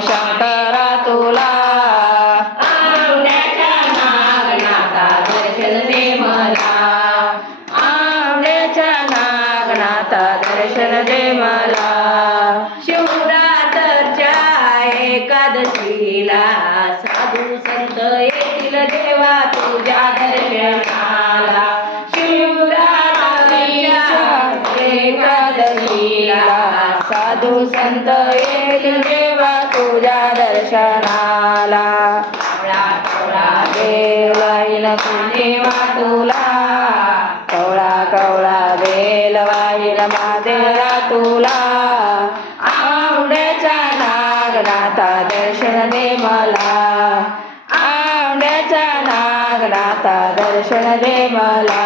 शंकरा तुला आंब्याच्या नागनाथा दर्शन दे मला आंब्याच्या नागनाथा दर्शन दे मला शिवरात्रच्या एकादशीला साधू संत येतील देवा तुझ्या दर्शनाला शिवरात्रीच्या एकादशीला साधू संत येतील देवा तुझ्या दर्शनाला कवळा कवळा बेल वाहिल देवा तुला कवळा कवळा बेल वाहिल महादेवा तुला आंब्याच्या नागनाथा दर्शन दे मला आंब्याच्या नागनाथा दर्शन दे मला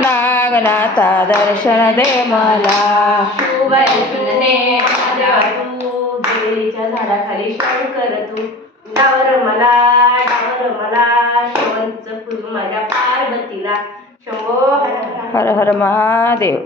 नागनाथा दर्शन दे मला बेलीच्या झाडाखाली शंकर तू डावर मला शेवंतचं फुल माझ्या पार्वतीला शंभो हर हर हर हर महादेव.